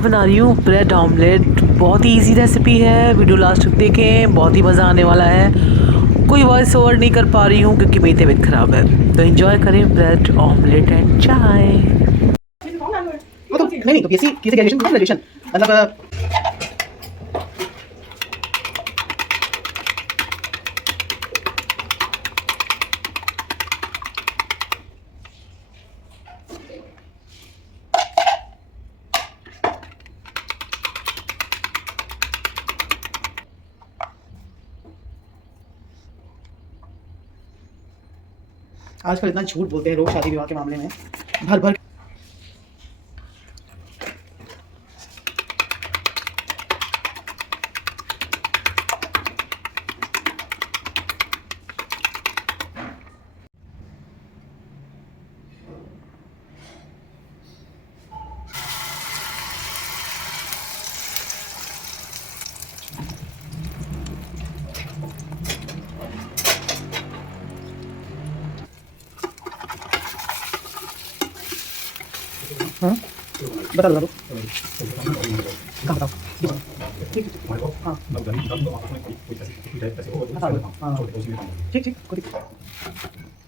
बना रही हूँ ब्रेड ऑमलेट। बहुत ही इजी रेसिपी है, वीडियो लास्ट तक देखें, बहुत ही मज़ा आने वाला है। कोई वॉइस ओवर नहीं कर पा रही हूँ क्योंकि मेरी तबीयत ख़राब है, तो एंजॉय करें ब्रेड ऑमलेट एंड चाय। नहीं नहीं, तो कैसे ग्रेजुएशन मतलब आजकल इतना झूठ बोलते हैं लोग शादी विवाह के मामले में, भर भर। हाँ बता दो कहाँ बताओ। ठीक हाँ ठीक ठीक कोई दिक्कत